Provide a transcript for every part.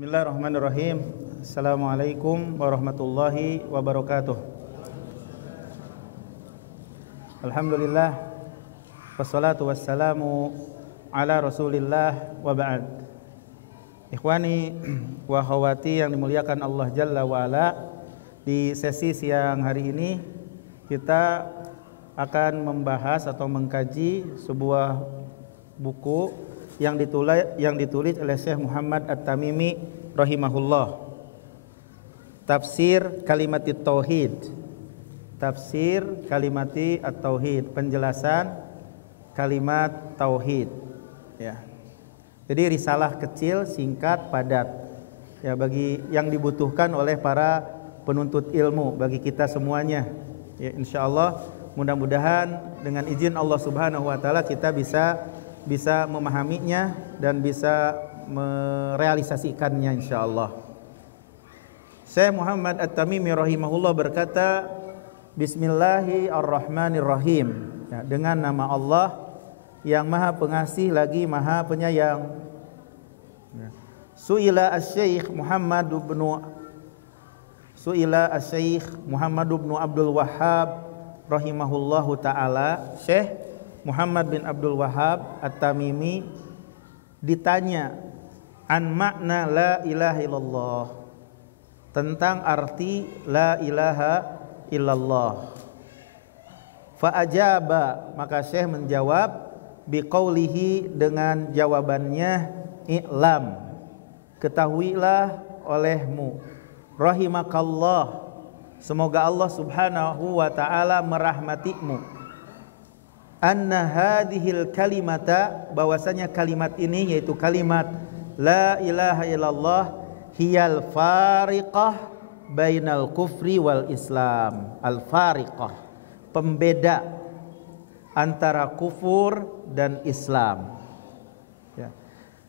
Bismillahirrahmanirrahim. Assalamualaikum warahmatullahi wabarakatuh. Alhamdulillah, wassalatu wassalamu ala rasulillah wa ba'd. Ikhwani wa akhwati yang dimuliakan Allah Jalla wa Ala, di sesi siang hari ini kita akan membahas atau mengkaji sebuah buku yang ditulis oleh Syekh Muhammad At-Tamimi rahimahullah. Tafsir Kalimati Tauhid. Tafsir Kalimati At-Tauhid, penjelasan kalimat tauhid. Ya. Jadi risalah kecil, singkat, padat. Ya, bagi yang dibutuhkan oleh para penuntut ilmu, bagi kita semuanya. Ya, insyaallah mudah-mudahan dengan izin Allah Subhanahu wa taala kita bisa memahaminya dan bisa merealisasikannya insyaallah. Syekh Muhammad At-Tamimi rahimahullah berkata, Bismillahirrahmanirrahim, ya, dengan nama Allah yang Maha Pengasih lagi Maha Penyayang. Ya. Su'ila Asy-Syaikh Muhammad bin Abdul Wahhab rahimahullahu taala. Syekh Muhammad bin Abdul Wahhab At-Tamimi ditanya an makna la ilaha illallah, tentang arti la ilaha illallah. Fa ajaba, maka Syekh menjawab biqaulihi, dengan jawabannya, i'lam, ketahuilah olehmu, rahimakallah, semoga Allah Subhanahu wa taala merahmatimu, anna hadhil kalimata, bahwasanya kalimat ini yaitu kalimat la ilaha illallah hiyal fariqah bainal kufri wal islam. Al fariqah, pembeda antara kufur dan Islam. Ya.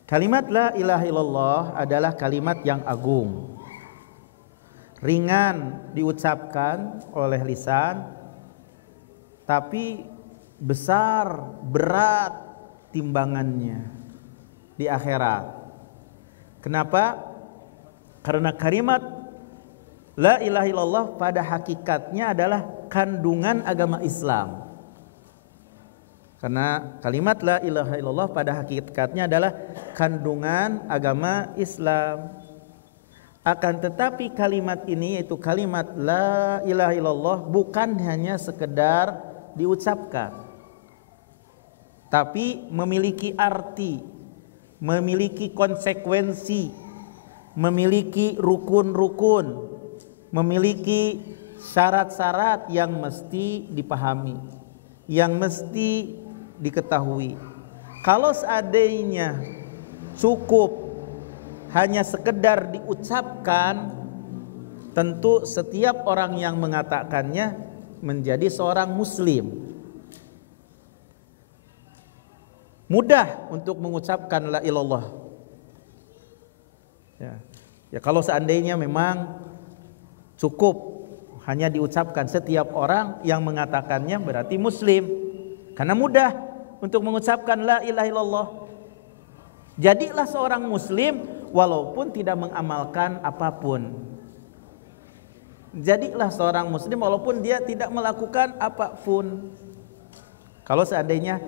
Kalimat la ilaha illallah adalah kalimat yang agung, ringan diucapkan oleh lisan, tapi besar, berat timbangannya di akhirat. Kenapa? Karena kalimat la ilaha illallah pada hakikatnya adalah kandungan agama Islam. Karena kalimat la ilaha illallah pada hakikatnya adalah kandungan agama Islam. Akan tetapi kalimat ini, yaitu kalimat la ilaha illallah, bukan hanya sekedar diucapkan, tapi memiliki arti, memiliki konsekuensi, memiliki rukun-rukun, memiliki syarat-syarat yang mesti dipahami, yang mesti diketahui. Kalau seandainya cukup hanya sekedar diucapkan, tentu setiap orang yang mengatakannya menjadi seorang muslim. Mudah untuk mengucapkan la ilallah. Ya, kalau seandainya memang cukup hanya diucapkan, setiap orang yang mengatakannya berarti muslim. Karena mudah untuk mengucapkan la ilaha illallah. Jadilah seorang muslim walaupun tidak mengamalkan apapun. Jadilah seorang muslim walaupun dia tidak melakukan apapun. Kalau seandainya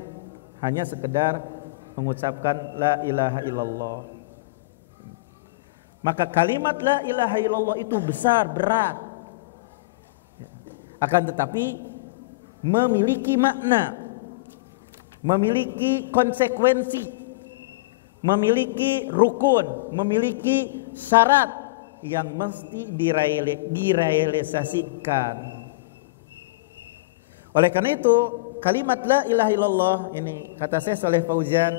hanya sekedar mengucapkan la ilaha illallah, maka kalimat la ilaha illallah itu besar, berat. Akan tetapi memiliki makna, memiliki konsekuensi, memiliki rukun, memiliki syarat yang mesti direalisasikan. Oleh karena itu, kalimat la ilaha illallah ini, kata Syekh Shalih Fauzan,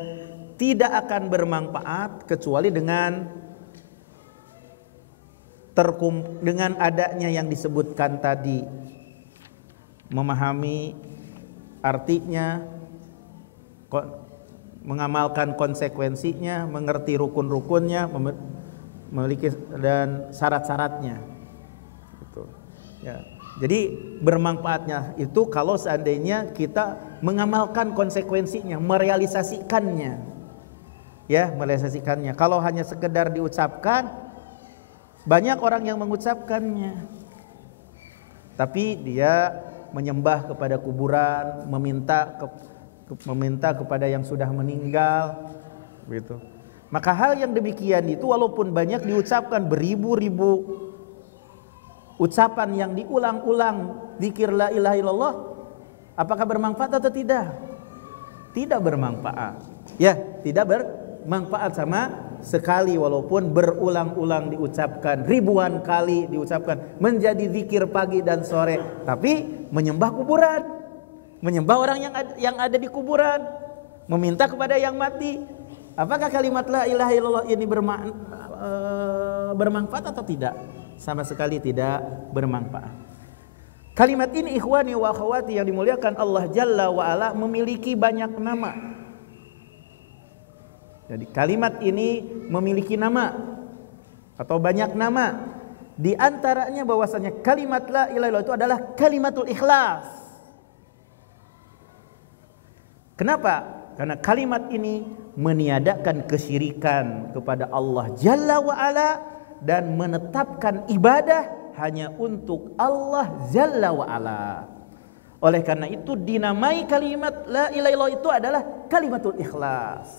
tidak akan bermanfaat kecuali dengan adanya yang disebutkan tadi, memahami artinya, mengamalkan konsekuensinya, mengerti rukun-rukunnya, memiliki dan syarat-syaratnya. Gitu. Ya. Jadi bermanfaatnya itu kalau seandainya kita mengamalkan konsekuensinya, merealisasikannya. ya merealisasikannya. Kalau hanya sekedar diucapkan, banyak orang yang mengucapkannya, tapi dia menyembah kepada kuburan, meminta kepada yang sudah meninggal, begitu. Maka hal yang demikian itu walaupun banyak diucapkan beribu-ribu ucapan yang diulang-ulang zikir la ilaha illallah, apakah bermanfaat atau tidak? Tidak bermanfaat. Ya, tidak bermanfaat sama sekali walaupun berulang-ulang diucapkan, ribuan kali diucapkan, menjadi zikir pagi dan sore, tapi menyembah kuburan, menyembah orang yang ada di kuburan, meminta kepada yang mati. Apakah kalimat la ilaha illallah ini bermanfaat atau tidak? Sama sekali tidak bermanfaat. Kalimat ini ikhwani wa akhwati yang dimuliakan Allah Jalla wa Ala memiliki banyak nama. Jadi kalimat ini memiliki nama atau banyak nama. Di antaranya bahwasanya kalimat la ilaha illallah itu adalah kalimatul ikhlas. Kenapa? Karena kalimat ini meniadakan kesyirikan kepada Allah Jalla wa Ala dan menetapkan ibadah hanya untuk Allah Jalla wa Ala. Oleh karena itu dinamai kalimat la ilaha illallah itu adalah kalimatul ikhlas.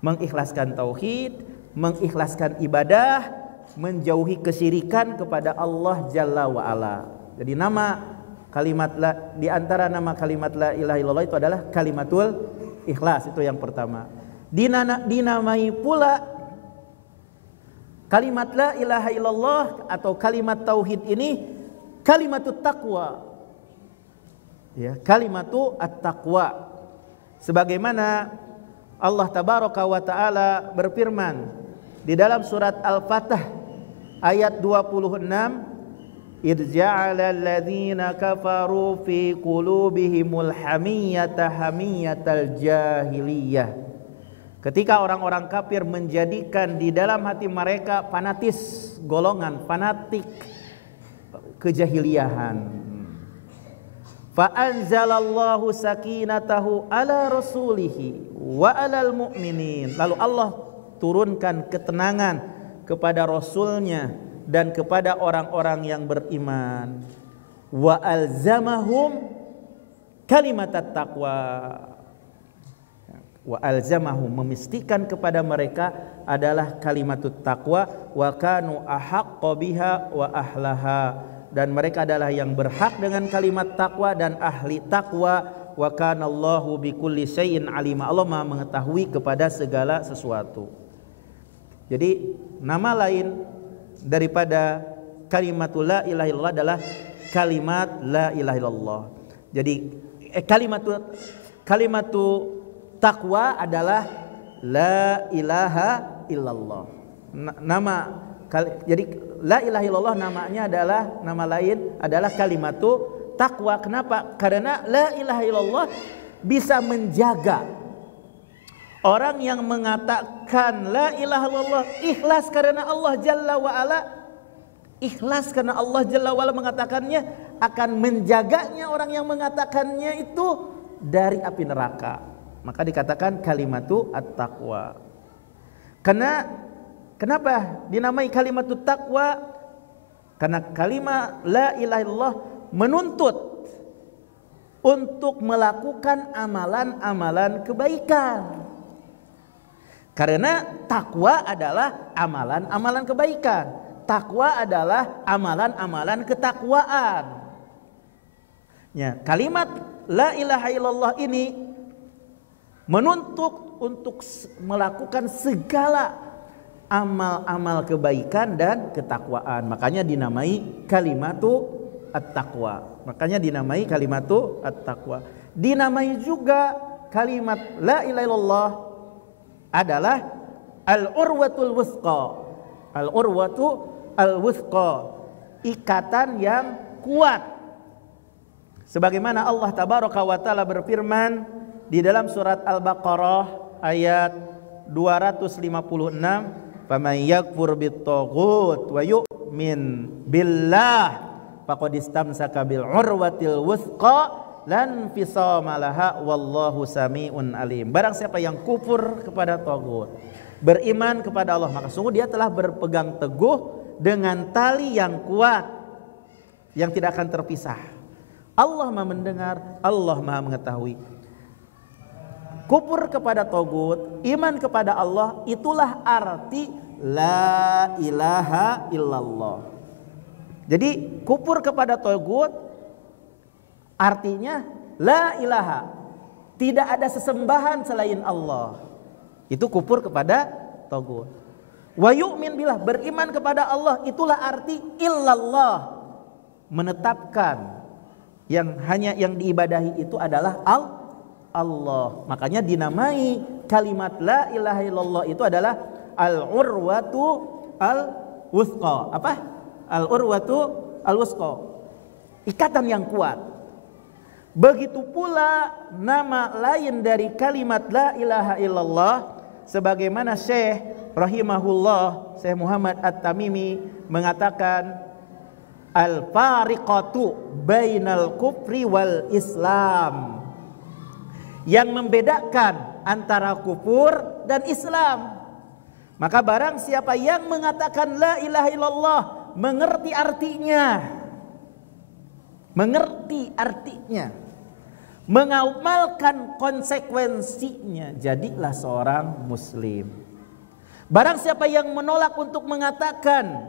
Mengikhlaskan tauhid, mengikhlaskan ibadah, menjauhi kesyirikan kepada Allah Jalla wa Ala. Jadi nama kalimat di antara nama kalimat la ilaha illallah itu adalah kalimatul ikhlas, itu yang pertama. Dinamai pula kalimat la ilaha illallah atau kalimat tauhid ini kalimatut taqwa. Ya, kalimatu at-taqwa. Sebagaimana Allah tabaraka wa taala berfirman di dalam surat Al-Fatah ayat 26, idz ja'ala alladziina kafaru fi qulubihimul hamiyyata hamiyatal jahiliyah. Ketika orang-orang kafir menjadikan di dalam hati mereka fanatis, golongan fanatik kejahiliahan. Fa anzalallahu sakinatahu ala rasulihi wa alal mu'minin. Lalu Allah turunkan ketenangan kepada rasulnya dan kepada orang-orang yang beriman. Wa alzamahum kalimatat taqwa. Wa alzamahum, memistikan kepada mereka adalah kalimatut taqwa, wa kanu ahaqqa biha wa ahlaha, dan mereka adalah yang berhak dengan kalimat takwa dan ahli takwa. Wa kana Allahu bikulli syai'in alima, Allah Maha mengetahui kepada segala sesuatu. Jadi nama lain daripada kalimatul la ilaha illallah adalah kalimat la ilaha illallah. Jadi kalimatu takwa adalah la ilaha illallah. Jadi la ilaha illallah namanya adalah, nama lain adalah kalimatu takwa. Kenapa? Karena la ilaha illallah bisa menjaga orang yang mengatakan la ilaha illallah ikhlas karena Allah Jalla wa Ala, ikhlas karena Allah Jalla wa Ala mengatakannya, akan menjaganya orang yang mengatakannya itu dari api neraka. Maka dikatakan kalimatu at-taqwa. Kenapa dinamai kalimatut taqwa? Karena kalimat la ilaha illallah menuntut untuk melakukan amalan-amalan kebaikan. Karena takwa adalah amalan-amalan kebaikan. Takwa adalah amalan-amalan ketakwaan. Ya, kalimat la ilaha illallah ini menuntut untuk melakukan segala amal-amal kebaikan dan ketakwaan. Makanya dinamai kalimatu at-taqwa. Makanya dinamai kalimatu at-taqwa. Dinamai juga kalimat la ilaha illallah adalah al-urwatul wuthqa. Al-urwatu al-wuthqa, ikatan yang kuat. Sebagaimana Allah tabaraka wa taala berfirman di dalam surat Al-Baqarah ayat 256, "Faman yakfur bit-taghut wa yu'min billah faqad istamsaka bil urwatil wuthqa lan fisama laha wallahu samiun alim. Barang siapa yang kufur kepada tagut, beriman kepada Allah, maka sungguh dia telah berpegang teguh dengan tali yang kuat yang tidak akan terpisah. Allah Maha mendengar, Allah Maha mengetahui. Kufur kepada tagut, iman kepada Allah, itulah arti la ilaha illallah. Jadi kufur kepada tagut artinya la ilaha, tidak ada sesembahan selain Allah. Itu kufur kepada tagut. Wa yu'min billah, beriman kepada Allah, itulah arti illallah, menetapkan yang hanya yang diibadahi itu adalah Allah. Makanya dinamai kalimat la ilaha illallah itu adalah al-urwatu al-wusqa. Apa? Al-urwatu al-wusqa, ikatan yang kuat. Begitu pula nama lain dari kalimat la ilaha illallah, sebagaimana Syekh rahimahullah, Syekh Muhammad At-Tamimi mengatakan al-fariqatu bainal kufri wal Islam, yang membedakan antara kufur dan Islam. Maka barang siapa yang mengatakan la ilaha illallah, mengerti artinya, mengamalkan konsekuensinya, jadilah seorang muslim. Barang siapa yang menolak untuk mengatakan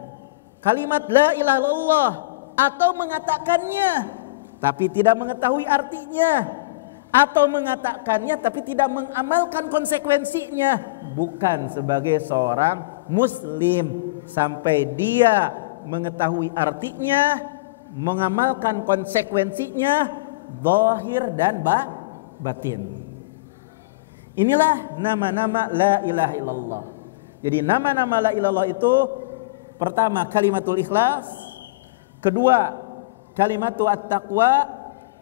kalimat la ilaha illallah atau mengatakannya tapi tidak mengetahui artinya, atau mengatakannya tapi tidak mengamalkan konsekuensinya, bukan sebagai seorang muslim sampai dia mengetahui artinya, mengamalkan konsekuensinya zahir dan batin. Inilah nama-nama la ilaha illallah. Jadi nama-nama la ilaha illallah itu pertama kalimatul ikhlas, kedua kalimatul at-taqwa,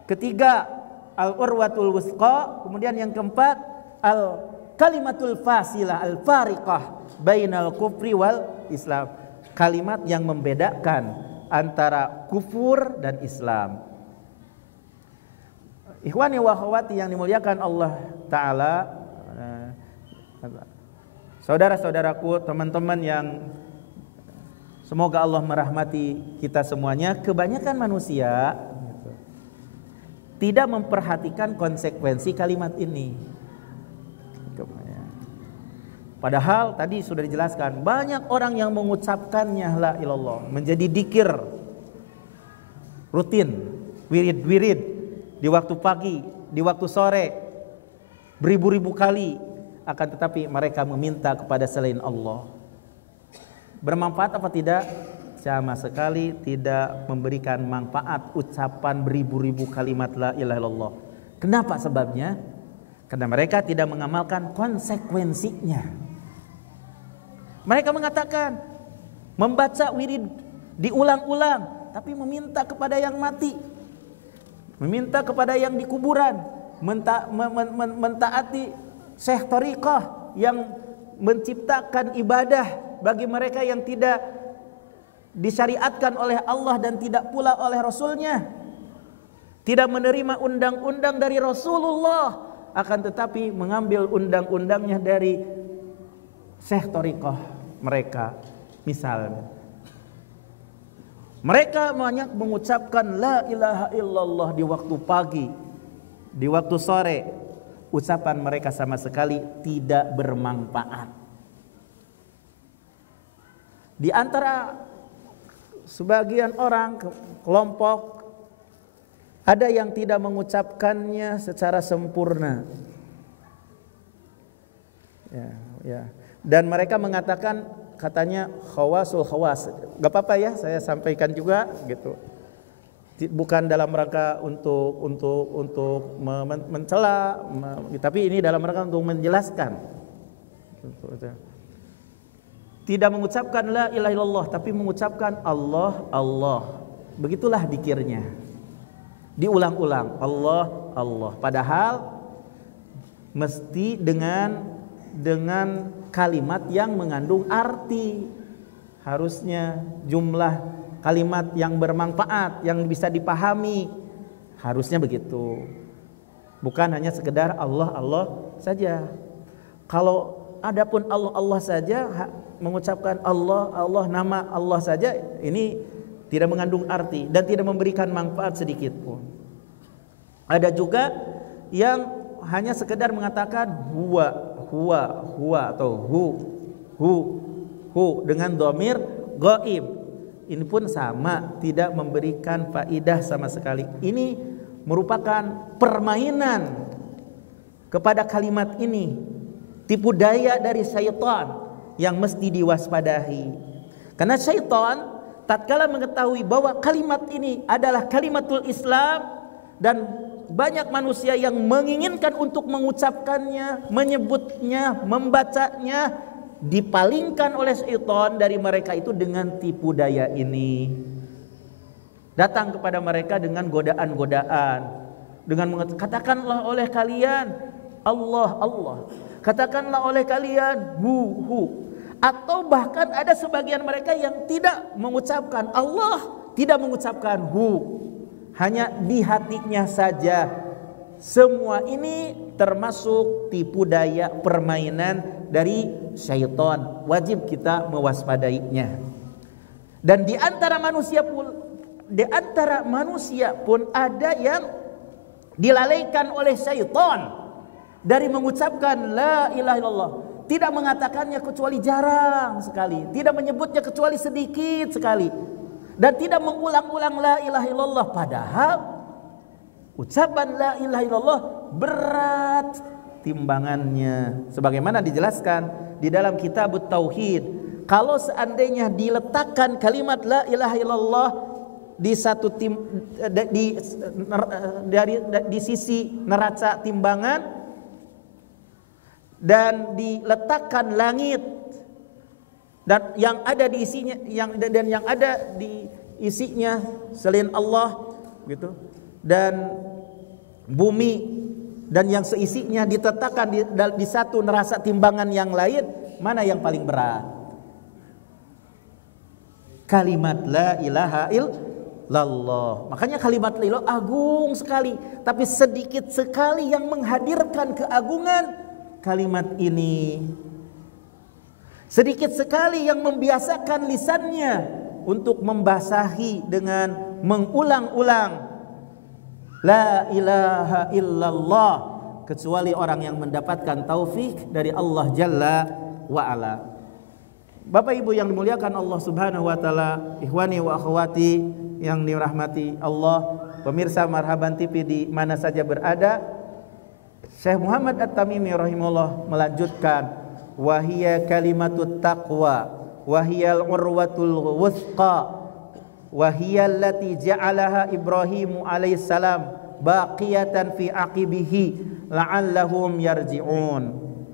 ketiga al-urwatul wusqa, kemudian yang keempat al-kalimatul fasilah al-fariqah bainal kufri wal Islam, kalimat yang membedakan antara kufur dan Islam. Ikhwani wa akhwati yang dimuliakan Allah Ta'ala, saudara-saudaraku, teman-teman yang semoga Allah merahmati kita semuanya, kebanyakan manusia tidak memperhatikan konsekuensi kalimat ini. Padahal tadi sudah dijelaskan, banyak orang yang mengucapkannya la ilallah menjadi dikir rutin, wirid-wirid di waktu pagi, di waktu sore, beribu-ribu kali, akan tetapi mereka meminta kepada selain Allah. Bermanfaat apa tidak? Sama sekali tidak memberikan manfaat ucapan beribu-ribu kalimat la ilaha illallah. Kenapa sebabnya? Karena mereka tidak mengamalkan konsekuensinya. Mereka mengatakan, membaca wirid diulang-ulang, tapi meminta kepada yang mati, meminta kepada yang di kuburan, mentaati syekh thariqah yang menciptakan ibadah bagi mereka yang tidak disyariatkan oleh Allah dan tidak pula oleh Rasulnya, tidak menerima undang-undang dari Rasulullah, akan tetapi mengambil undang-undangnya dari syekh thariqah mereka. Misalnya mereka banyak mengucapkan la ilaha illallah di waktu pagi, di waktu sore. Ucapan mereka sama sekali tidak bermanfaat. Di antara sebagian orang, kelompok, ada yang tidak mengucapkannya secara sempurna. Dan mereka mengatakan, katanya khawasul khawas. Gak apa-apa ya, saya sampaikan juga gitu. Bukan dalam rangka untuk mencela, tapi ini dalam rangka untuk menjelaskan. Tidak mengucapkan la ilaha illallah, tapi mengucapkan Allah Allah. Begitulah dikirnya, diulang-ulang Allah Allah. Padahal mesti dengan kalimat yang mengandung arti. Harusnya jumlah kalimat yang bermanfaat, yang bisa dipahami. Harusnya begitu. Bukan hanya sekedar Allah Allah saja. Kalau adapun Allah Allah saja, mengucapkan Allah Allah, nama Allah saja, ini tidak mengandung arti dan tidak memberikan manfaat sedikit pun. Ada juga yang hanya sekedar mengatakan huwa atau hu dengan dhamir ghaib. Ini pun sama, tidak memberikan faidah sama sekali. Ini merupakan permainan kepada kalimat ini, tipu daya dari syaitan yang mesti diwaspadahi. Karena syaitan tatkala mengetahui bahwa kalimat ini adalah kalimatul Islam dan banyak manusia yang menginginkan untuk mengucapkannya, menyebutnya, membacanya, dipalingkan oleh syaitan dari mereka itu dengan tipu daya ini. Datang kepada mereka dengan godaan-godaan, dengan katakanlah oleh kalian Allah Allah, katakanlah oleh kalian hu, atau bahkan ada sebagian mereka yang tidak mengucapkan Allah, tidak mengucapkan hu, hanya di hatinya saja. Semua ini termasuk tipu daya permainan dari syaitan. Wajib kita mewaspadainya. Dan di antara manusia pun ada yang dilalaikan oleh syaitan dari mengucapkan la ilaha illallah. Tidak mengatakannya kecuali jarang sekali, tidak menyebutnya kecuali sedikit sekali, dan tidak mengulang-ulang la ilaha illallah. Padahal ucapan la ilaha illallah berat timbangannya, sebagaimana dijelaskan di dalam Kitabut Tauhid. Kalau seandainya diletakkan kalimat la ilaha illallah di satu di sisi neraca timbangan dan diletakkan langit dan yang ada di isinya yang ada di isinya selain Allah gitu, dan bumi dan yang seisinya diletakkan di satu neraca timbangan yang lain, mana yang paling berat? Kalimat la ilaha illallah. Makanya kalimat la ilaha agung sekali, tapi sedikit sekali yang menghadirkan keagungan kalimat ini. Sedikit sekali yang membiasakan lisannya untuk membasahi dengan mengulang-ulang la ilaha illallah, kecuali orang yang mendapatkan taufik dari Allah Jalla wa Ala. Bapak Ibu yang dimuliakan Allah Subhanahu wa taala, ikhwani wa akhwati yang dirahmati Allah, pemirsa Marhaban TV di mana saja berada, Syekh Muhammad At-Tamimi rahimahullah melanjutkan, wahiyya kalimatut taqwa wahiyal urwatul wuthqa wahiyya allati ja'alaha Ibrahim alaihissalam baqiyatan fi aqibihi la'allahum yarji'un.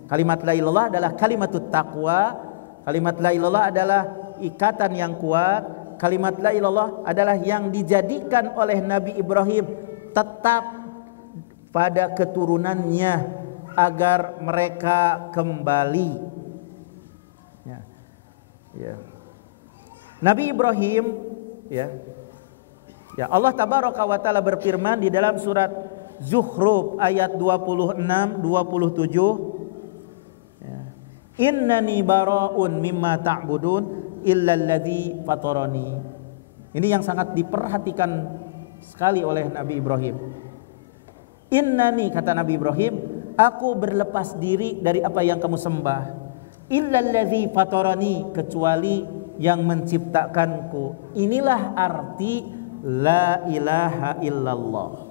Kalimat la ilallah adalah kalimatut taqwa. Kalimat la ilallah adalah ikatan yang kuat. Kalimat la ilallah adalah yang dijadikan oleh Nabi Ibrahim tetap pada keturunannya agar mereka kembali. Ya. Nabi Ibrahim, ya Allah Tabaraka wa Ta'ala berfirman di dalam surat Zukhruf ayat 26-27, ya, innani bara'un mimma ta'budun illa alladzi fatarani. Ini yang sangat diperhatikan sekali oleh Nabi Ibrahim. Innani, kata Nabi Ibrahim, aku berlepas diri dari apa yang kamu sembah. Illallazi fatarani, kecuali yang menciptakanku. Inilah arti la ilaha illallah.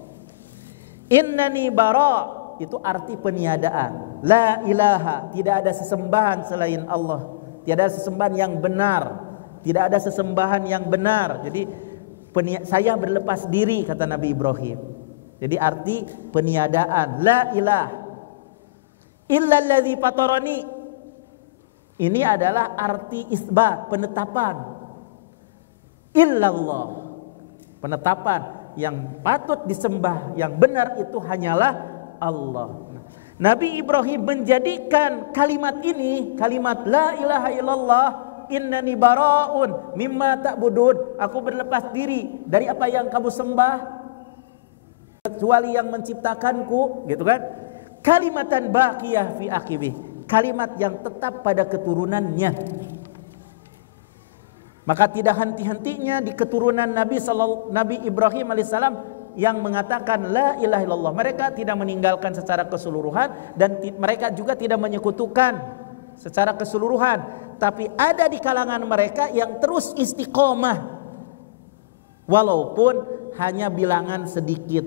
Innani bara, itu arti peniadaan. La ilaha, tidak ada sesembahan selain Allah. Tidak ada sesembahan yang benar. Tidak ada sesembahan yang benar. Jadi saya berlepas diri, kata Nabi Ibrahim. Jadi arti peniadaan la ilaha illallazi fatarani. Ini adalah arti isbat, penetapan. Illallah, penetapan yang patut disembah, yang benar itu hanyalah Allah. Nabi Ibrahim menjadikan kalimat ini, kalimat la ilaha illallah, innani bara'un mimma ta'budun, aku berlepas diri dari apa yang kamu sembah. kecuali yang menciptakanku, gitu kan? Kalimatan baqiyah fi aqibih, kalimat yang tetap pada keturunannya. Maka tidak henti-hentinya di keturunan Nabi Ibrahim alaihissalam yang mengatakan la ilaha illallah. Mereka tidak meninggalkan secara keseluruhan dan mereka juga tidak menyekutukan secara keseluruhan, tapi ada di kalangan mereka yang terus istiqomah walaupun hanya bilangan sedikit,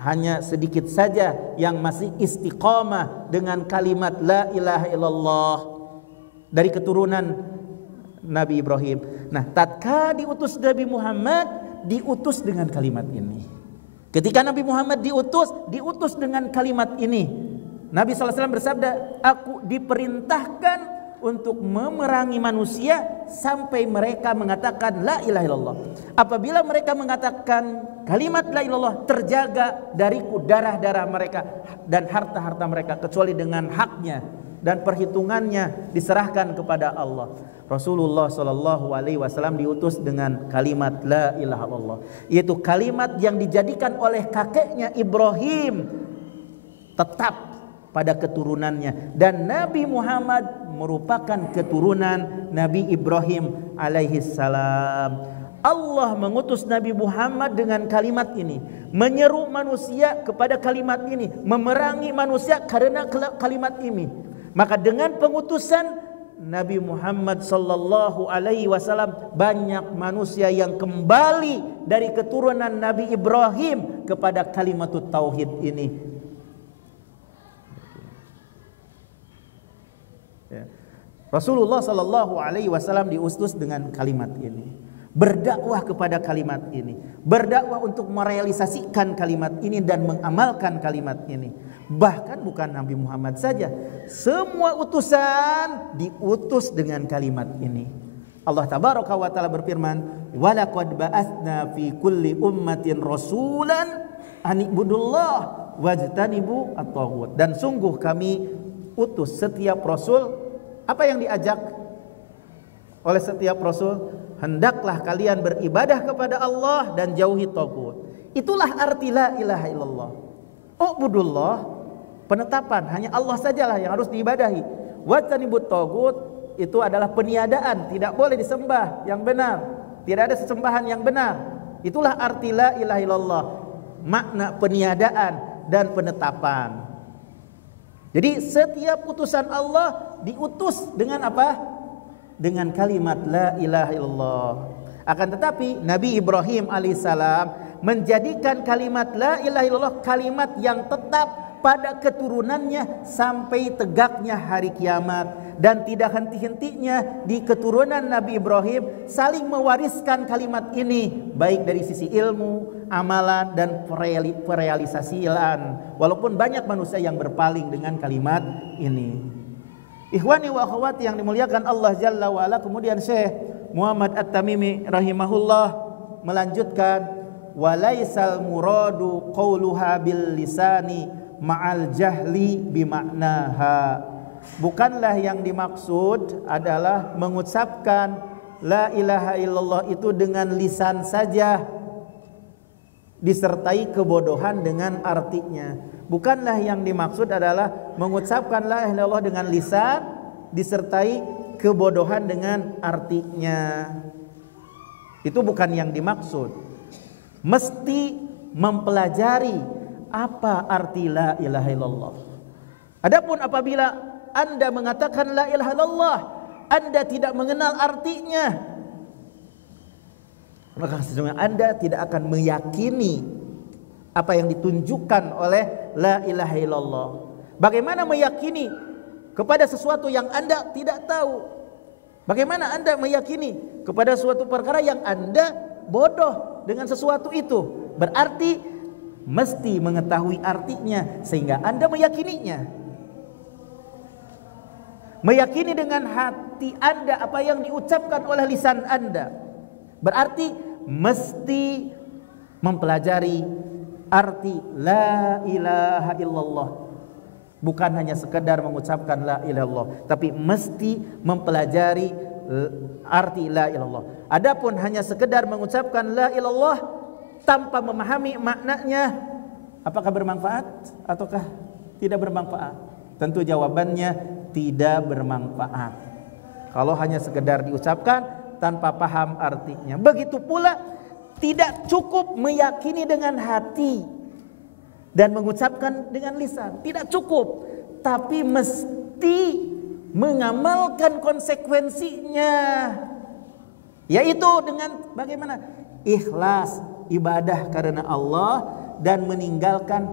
hanya sedikit saja yang masih istiqomah dengan kalimat la ilaha illallah dari keturunan Nabi Ibrahim. Nah, tatkala diutus Nabi Muhammad, diutus dengan kalimat ini. Ketika Nabi Muhammad diutus dengan kalimat ini. Nabi SAW bersabda, aku diperintahkan untuk memerangi manusia sampai mereka mengatakan la ilaha illallah. Apabila mereka mengatakan kalimat la ilaha illallah, terjaga dariku darah-darah mereka dan harta-harta mereka kecuali dengan haknya dan perhitungannya diserahkan kepada Allah. Rasulullah SAW diutus dengan kalimat la ilaha illallah, yaitu kalimat yang dijadikan oleh kakeknya Ibrahim tetap pada keturunannya, dan Nabi Muhammad merupakan keturunan Nabi Ibrahim alaihissalam. Allah mengutus Nabi Muhammad dengan kalimat ini, menyeru manusia kepada kalimat ini, memerangi manusia karena kalimat ini. Maka dengan pengutusan Nabi Muhammad sallallahu alaihi wasallam, banyak manusia yang kembali dari keturunan Nabi Ibrahim kepada kalimatut tauhid ini. Rasulullah sallallahu alaihi wasallam diutus dengan kalimat ini, berdakwah kepada kalimat ini, berdakwah untuk merealisasikan kalimat ini dan mengamalkan kalimat ini. Bahkan bukan Nabi Muhammad saja, semua utusan diutus dengan kalimat ini. Allah tabaraka wa taala berfirman, "Walaqad ba'atsna fi kulli ummatin rasulan an ibudullah wajtanibu at-taghut." Dan sungguh kami utus setiap rasul, apa yang diajak oleh setiap rasul? Hendaklah kalian beribadah kepada Allah dan jauhi taghut. Itulah arti la ilaha illallah. Ubudullah, penetapan hanya Allah sajalah yang harus diibadahi. Wajtanibut taghut, itu adalah peniadaan, tidak boleh disembah yang benar, tidak ada sesembahan yang benar. Itulah arti la ilaha illallah, makna peniadaan dan penetapan. Jadi setiap utusan Allah diutus dengan apa? Dengan kalimat la ilaha illallah. Akan tetapi Nabi Ibrahim alaihissalam menjadikan kalimat la ilaha illallah kalimat yang tetap pada keturunannya sampai tegaknya hari kiamat, dan tidak henti-hentinya di keturunan Nabi Ibrahim saling mewariskan kalimat ini baik dari sisi ilmu, amalan dan perealisasian, walaupun banyak manusia yang berpaling dengan kalimat ini. Ikhwani wa akhwati yang dimuliakan Allah Jalla wa Ala, kemudian Syekh Muhammad At-Tamimi rahimahullah melanjutkan, walaisal muradu qauluha bil lisani ma'al jahli bimaknaha. Bukanlah yang dimaksud adalah mengucapkan la ilaha illallah itu dengan lisan saja disertai kebodohan dengan artinya. Bukanlah yang dimaksud adalah mengucapkan la ilaha illallah dengan lisan disertai kebodohan dengan artinya. Itu bukan yang dimaksud. Mesti mempelajari apa arti la ilaha illallah. Adapun apabila Anda mengatakan la ilaha illallah, Anda tidak mengenal artinya, maka sesungguhnya Anda tidak akan meyakini apa yang ditunjukkan oleh la ilaha illallah. Bagaimana meyakini kepada sesuatu yang Anda tidak tahu? Bagaimana Anda meyakini kepada suatu perkara yang Anda bodoh dengan sesuatu itu? Berarti mesti mengetahui artinya sehingga Anda meyakininya. Meyakini dengan hati Anda apa yang diucapkan oleh lisan Anda, berarti mesti mempelajari arti la ilaha illallah. Bukan hanya sekedar mengucapkan la ilaha illallah, tapi mesti mempelajari arti la ilaha illallah. Adapun hanya sekedar mengucapkan la ilaha illallah tanpa memahami maknanya, Apakah bermanfaat ataukah tidak bermanfaat? Tentu jawabannya tidak bermanfaat. Kalau hanya sekedar diucapkan tanpa paham artinya. Begitu pula tidak cukup meyakini dengan hati dan mengucapkan dengan lisan. Tidak cukup, tapi mesti mengamalkan konsekuensinya. Yaitu dengan bagaimana? Ikhlas ibadah karena Allah dan meninggalkan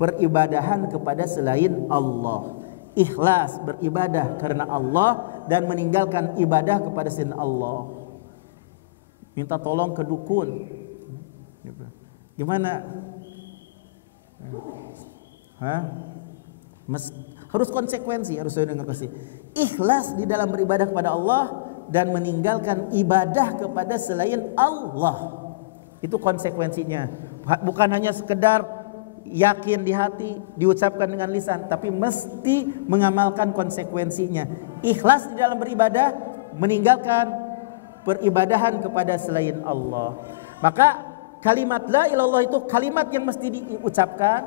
peribadahan kepada selain Allah. Ikhlas beribadah karena Allah dan meninggalkan ibadah kepada selain Allah. Minta tolong ke dukun. Gimana? Harus konsekuensi, harus sesuai dengan konsekuensi. Ikhlas di dalam beribadah kepada Allah dan meninggalkan ibadah kepada selain Allah. Itu konsekuensinya. Bukan hanya sekedar yakin di hati, diucapkan dengan lisan, tapi mesti mengamalkan konsekuensinya. Ikhlas di dalam beribadah, meninggalkan peribadahan kepada selain Allah. Maka kalimat la ilaha illallah itu kalimat yang mesti diucapkan,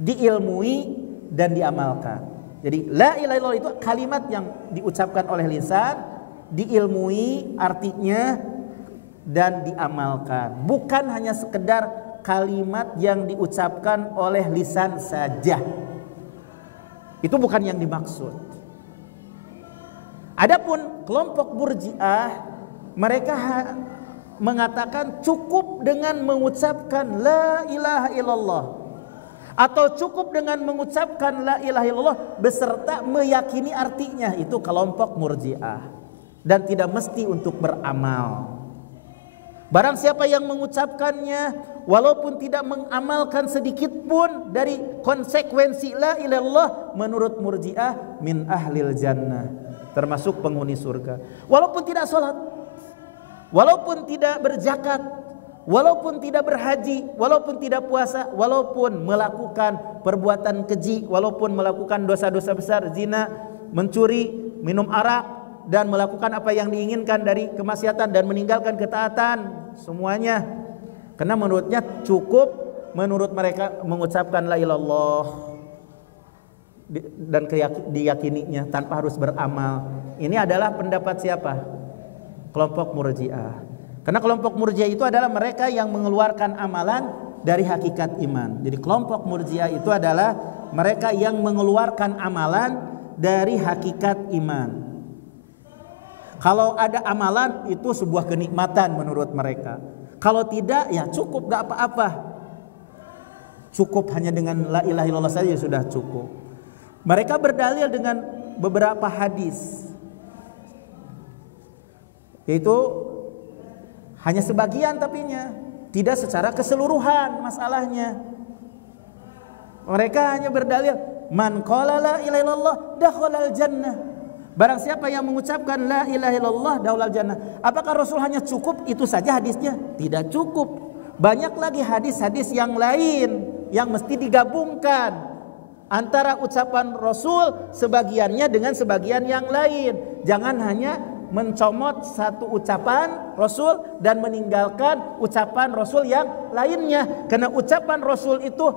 diilmui dan diamalkan. Jadi la ilaha illallah itu kalimat yang diucapkan oleh lisan, diilmui artinya dan diamalkan. Bukan hanya sekedar kalimat yang diucapkan oleh lisan saja. Itu bukan yang dimaksud. Adapun kelompok Murji'ah, mereka mengatakan cukup dengan mengucapkan la ilaha illallah, atau cukup dengan mengucapkan la ilaha illallah beserta meyakini artinya. Itu kelompok Murji'ah, dan tidak mesti untuk beramal. Barang siapa yang mengucapkannya walaupun tidak mengamalkan sedikit pun dari konsekuensi la ilaha illallah, menurut Murji'ah min ahlil jannah, termasuk penghuni surga. Walaupun tidak sholat, walaupun tidak berzakat, walaupun tidak berhaji, walaupun tidak puasa, walaupun melakukan perbuatan keji, walaupun melakukan dosa-dosa besar, zina, mencuri, minum arak, dan melakukan apa yang diinginkan dari kemaksiatan dan meninggalkan ketaatan, semuanya. Karena menurutnya cukup, menurut mereka mengucapkan la ilaha illallah dan diyakininya tanpa harus beramal. Ini adalah pendapat siapa? Kelompok Murji'ah. Karena kelompok Murji'ah itu adalah mereka yang mengeluarkan amalan dari hakikat iman. Jadi kelompok Murji'ah itu adalah mereka yang mengeluarkan amalan dari hakikat iman. Kalau ada amalan itu sebuah kenikmatan menurut mereka. Kalau tidak ya cukup, gak apa-apa. Cukup hanya dengan la ilaha illallah saja sudah cukup. Mereka berdalil dengan beberapa hadis, yaitu hanya sebagian tapinya, tidak secara keseluruhan masalahnya. Mereka hanya berdalil man qala la ilaha illallah dakhalal jannah. Barang siapa yang mengucapkan la ilaha illallah dakhalal jannah. Apakah Rasul hanya cukup itu saja hadisnya? Tidak cukup. Banyak lagi hadis-hadis yang lain yang mesti digabungkan antara ucapan Rasul sebagiannya dengan sebagian yang lain. Jangan hanya mencomot satu ucapan Rasul dan meninggalkan ucapan Rasul yang lainnya. Karena ucapan Rasul itu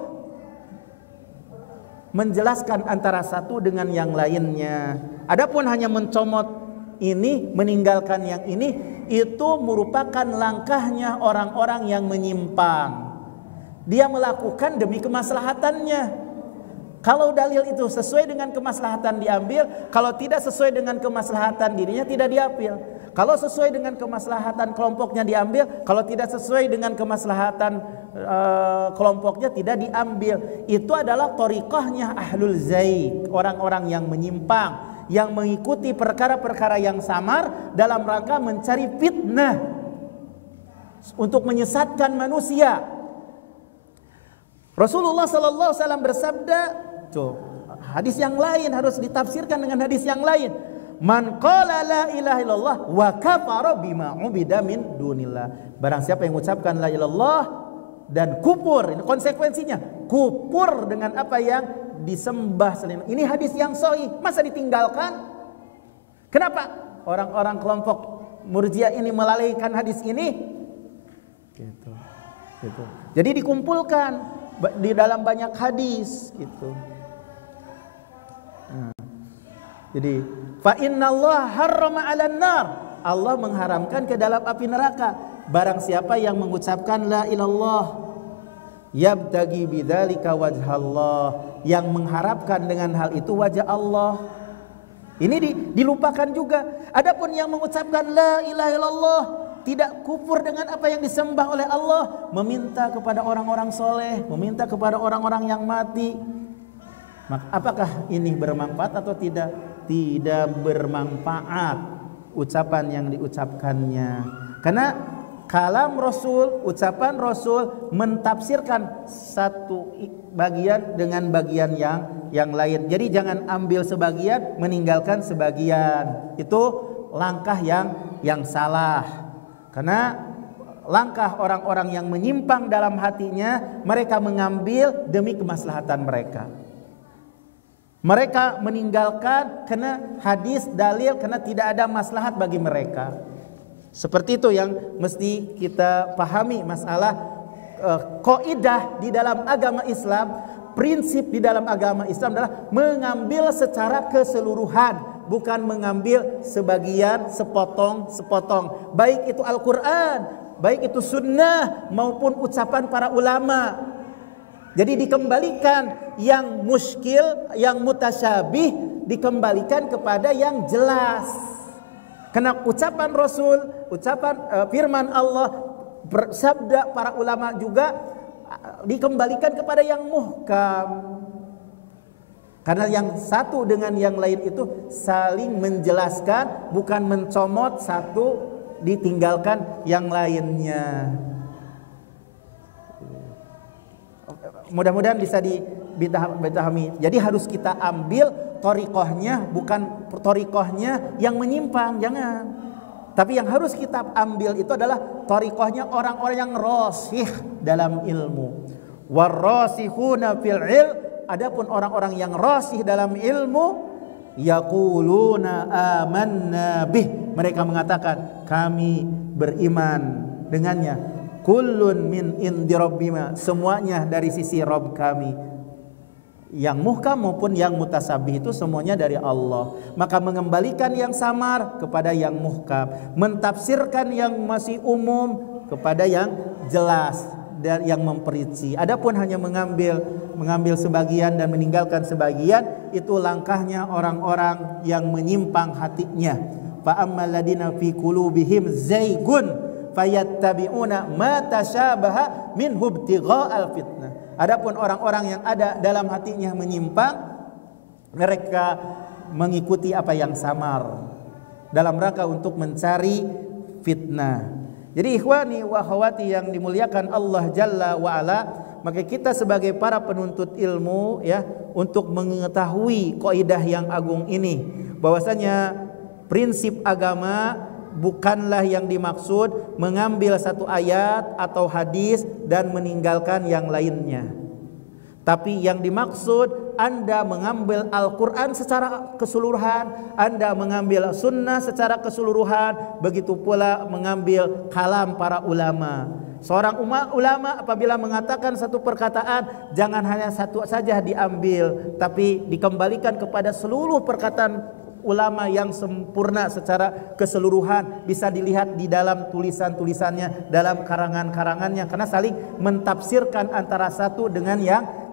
menjelaskan antara satu dengan yang lainnya. Adapun hanya mencomot ini, meninggalkan yang ini, itu merupakan langkahnya orang-orang yang menyimpang. Dia melakukan demi kemaslahatannya. Kalau dalil itu sesuai dengan kemaslahatan diambil, kalau tidak sesuai dengan kemaslahatan dirinya tidak diambil. Kalau sesuai dengan kemaslahatan kelompoknya diambil, kalau tidak sesuai dengan kemaslahatan kelompoknya tidak diambil. Itu adalah thariqahnya ahlul zaik, orang-orang yang menyimpang, yang mengikuti perkara-perkara yang samar dalam rangka mencari fitnah untuk menyesatkan manusia. Rasulullah sallallahu alaihi wasallam bersabda, hadis yang lain harus ditafsirkan dengan hadis yang lain. Man qala la ilaha illallah wa kafara bima ubida min dunillah. Barang siapa yang mengucapkan la ilaha illallah dan kufur, ini konsekuensinya, kufur dengan apa yang disembah selain. Ini hadis yang sahih, masa ditinggalkan? Kenapa orang-orang kelompok Murji'ah ini melalaikan hadis ini? Gitu. Jadi dikumpulkan di dalam banyak hadis gitu. Jadi fa innallaha harrama 'alan nar. Allah mengharamkan ke dalam api neraka barang siapa yang mengucapkan la ilallah yabtagi bidzalika wajhallah, yang mengharapkan dengan hal itu wajah Allah. Ini dilupakan juga. Adapun yang mengucapkan la ilaha illallah, tidak kufur dengan apa yang disembah oleh Allah, meminta kepada orang-orang soleh, meminta kepada orang-orang yang mati, maka apakah ini bermanfaat atau tidak? Tidak bermanfaat ucapan yang diucapkannya. Karena kalam Rasul, ucapan Rasul mentafsirkan satu bagian dengan bagian yang lain. Jadi jangan ambil sebagian meninggalkan sebagian. Itu langkah yang salah. Karena langkah orang-orang yang menyimpang dalam hatinya, mereka mengambil demi kemaslahatan mereka. Mereka meninggalkan karena hadis, dalil, karena tidak ada maslahat bagi mereka. Seperti itu yang mesti kita pahami masalah kaidah di dalam agama Islam. Prinsip di dalam agama Islam adalah mengambil secara keseluruhan, bukan mengambil sebagian, sepotong-sepotong. Baik itu Al-Quran, baik itu sunnah maupun ucapan para ulama. Jadi dikembalikan yang muskil, yang mutasyabih dikembalikan kepada yang jelas. Karena ucapan Rasul, ucapan firman Allah, bersabda para ulama juga dikembalikan kepada yang muhkam. Karena yang satu dengan yang lain itu saling menjelaskan, bukan mencomot satu ditinggalkan yang lainnya. Mudah-mudahan bisa dipahami. Jadi harus kita ambil thariqahnya, bukan thariqahnya yang menyimpang, jangan. Tapi yang harus kita ambil itu adalah thariqahnya orang-orang yang rasih dalam ilmu. Warrasikhuna fil ilm, adapun orang-orang yang rasih dalam ilmu, yaquluna amanna bih, mereka mengatakan kami beriman dengannya. Kullun min indi rabbina, semuanya dari sisi Rabb kami. Yang muhkam maupun yang mutasabih itu semuanya dari Allah. Maka mengembalikan yang samar kepada yang muhkam, mentafsirkan yang masih umum kepada yang jelas dan yang memperinci. Adapun hanya mengambil sebagian dan meninggalkan sebagian, itu langkahnya orang-orang yang menyimpang hatinya. Fa ammal ladina fi qulubihim zaygun fayattabi'una ma tasyabaha minhu ibtigha'al fitnah. Adapun orang-orang yang ada dalam hatinya menyimpang, mereka mengikuti apa yang samar dalam rangka untuk mencari fitnah. Jadi ikhwani wa akhwati yang dimuliakan Allah Jalla wa Ala, maka kita sebagai para penuntut ilmu ya, untuk mengetahui kaidah yang agung ini, bahwasanya prinsip agama bukanlah yang dimaksud mengambil satu ayat atau hadis dan meninggalkan yang lainnya. Tapi yang dimaksud Anda mengambil Al-Quran secara keseluruhan, Anda mengambil sunnah secara keseluruhan, begitu pula mengambil kalam para ulama. Seorang ulama apabila mengatakan satu perkataan, jangan hanya satu saja diambil, tapi dikembalikan kepada seluruh perkataan ulama yang sempurna secara keseluruhan, bisa dilihat di dalam tulisan-tulisannya, dalam karangan-karangannya, karena saling mentafsirkan antara satu dengan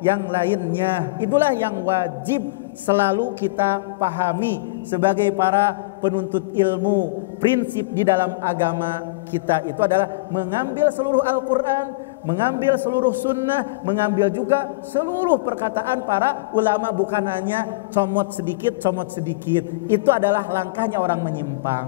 yang lainnya. Itulah yang wajib selalu kita pahami sebagai para penuntut ilmu. Prinsip di dalam agama kita itu adalah mengambil seluruh Al-Quran, mengambil seluruh sunnah, mengambil juga seluruh perkataan para ulama, bukan hanya comot sedikit. Itu adalah langkahnya orang menyimpang.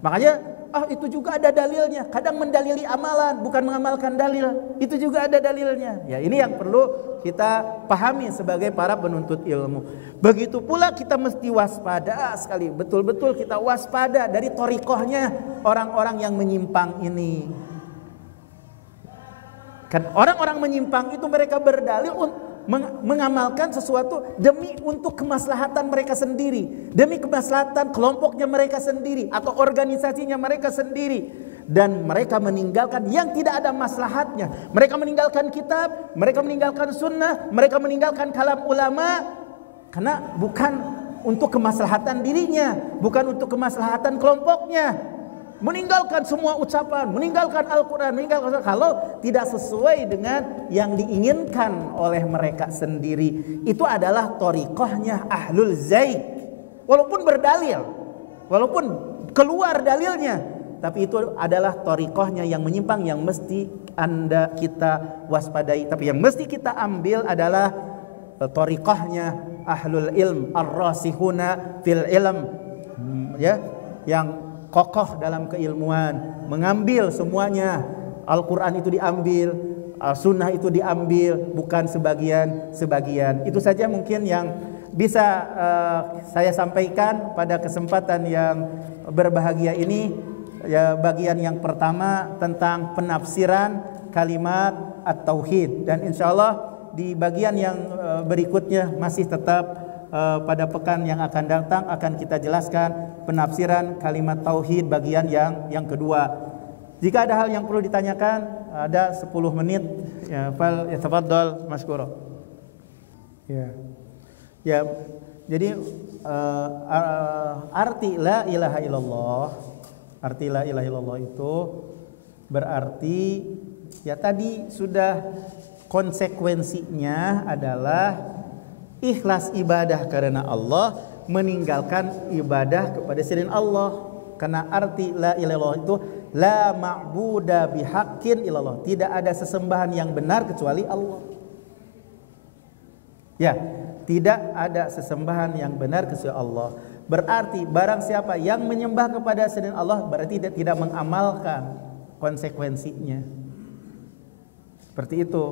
Makanya itu juga ada dalilnya. Kadang mendalili amalan, bukan mengamalkan dalil. Itu juga ada dalilnya. Ya, ini yang perlu kita pahami sebagai para penuntut ilmu. Begitu pula kita mesti waspada sekali. Betul-betul kita waspada dari thariqahnya orang-orang yang menyimpang ini. Kan orang-orang menyimpang itu mereka berdalil mengamalkan sesuatu demi untuk kemaslahatan mereka sendiri, demi kemaslahatan kelompoknya mereka sendiri atau organisasinya mereka sendiri. dan mereka meninggalkan yang tidak ada maslahatnya. Mereka meninggalkan kitab, mereka meninggalkan sunnah, mereka meninggalkan kalam ulama karena bukan untuk kemaslahatan dirinya, bukan untuk kemaslahatan kelompoknya. Meninggalkan semua ucapan, meninggalkan Al-Quran, meninggalkan kalau tidak sesuai dengan yang diinginkan oleh mereka sendiri. Itu adalah thariqahnya ahlul zaid. Walaupun berdalil, walaupun keluar dalilnya, tapi itu adalah thariqahnya yang menyimpang, yang mesti kita waspadai. Tapi yang mesti kita ambil adalah thariqahnya ahlul ilm, ar-rasihuna fil ilm, ya, yang kokoh dalam keilmuan, mengambil semuanya. Al-Quran itu diambil, sunnah itu diambil, bukan sebagian-sebagian. Itu saja mungkin yang bisa saya sampaikan pada kesempatan yang berbahagia ini. Ya, bagian yang pertama tentang penafsiran kalimat at-tauhid, dan insyaallah di bagian yang berikutnya masih tetap pada pekan yang akan datang akan kita jelaskan penafsiran kalimat tauhid bagian yang kedua. Jika ada hal yang perlu ditanyakan, ada 10 menit. Ya, fal yatafaddal mashkura. Ya. Ya, jadi arti la ilaha illallah, arti la ilaha illallah itu berarti ya tadi sudah konsekuensinya adalah ikhlas ibadah karena Allah, meninggalkan ibadah kepada selain Allah. Karena arti la ilaha illallah itu la ma'buda bihaqqin illallah, tidak ada sesembahan yang benar kecuali Allah. Ya, tidak ada sesembahan yang benar kecuali Allah. Berarti barang siapa yang menyembah kepada selain Allah berarti tidak mengamalkan konsekuensinya. Seperti itu.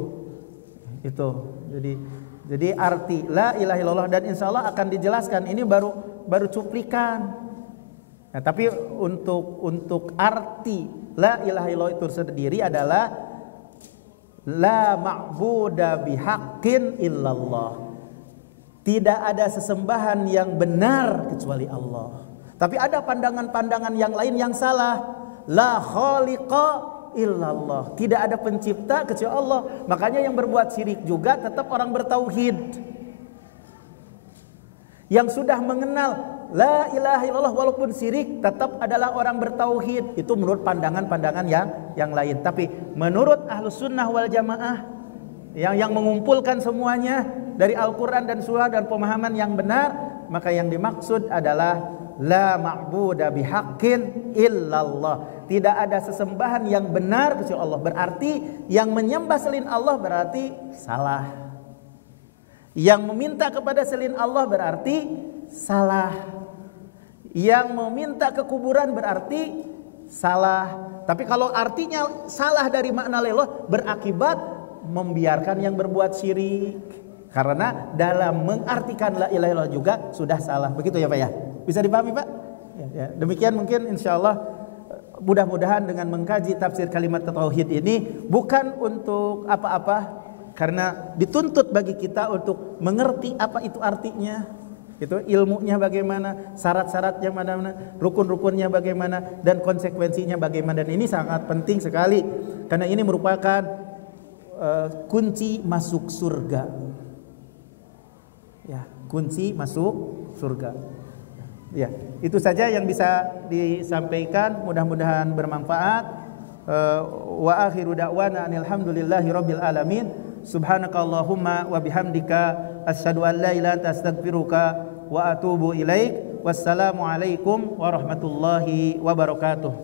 Jadi arti la ilaha illallah, dan insya Allah akan dijelaskan, ini baru cuplikan. Nah, tapi untuk arti la ilaha illallah itu sendiri adalah la ma'buda bihaqqin illallah. Tidak ada sesembahan yang benar kecuali Allah. Tapi ada pandangan-pandangan yang lain yang salah. La khaliqa illallah, tidak ada pencipta kecuali Allah. Makanya yang berbuat syirik juga tetap orang bertauhid. Yang sudah mengenal la ilaha illallah walaupun syirik tetap adalah orang bertauhid. Itu menurut pandangan-pandangan yang lain. Tapi menurut Ahlus Sunnah wal Jamaah yang mengumpulkan semuanya dari Al-Quran dan Sunnah dan pemahaman yang benar, maka yang dimaksud adalah la ma'buda bihaqqin illallah. Tidak ada sesembahan yang benar kecuali Allah. Berarti yang menyembah selain Allah berarti salah. Yang meminta kepada selain Allah berarti salah. Yang meminta ke kuburan berarti salah. Tapi kalau artinya salah dari makna leloh, berakibat membiarkan yang berbuat syirik. Karena dalam mengartikan la ilaha illallah juga sudah salah. Begitu ya Pak ya? Bisa dipahami Pak? Ya. Demikian mungkin insyaallah. Mudah-mudahan dengan mengkaji tafsir kalimat tauhid ini bukan untuk apa-apa, karena dituntut bagi kita untuk mengerti apa itu artinya, itu ilmunya bagaimana, syarat-syaratnya bagaimana, rukun-rukunnya bagaimana, dan konsekuensinya bagaimana. Dan ini sangat penting sekali karena ini merupakan kunci masuk surga. Ya, kunci masuk surga. Ya, itu saja yang bisa disampaikan, mudah-mudahan bermanfaat. Wa akhiru da'wana alhamdulillahi rabbil alamin. Subhanakallahumma wa bihamdika asyhadu an la ilaha illa anta astaghfiruka wa atubu ilaik. Wassalamu alaikum warahmatullahi wabarakatuh.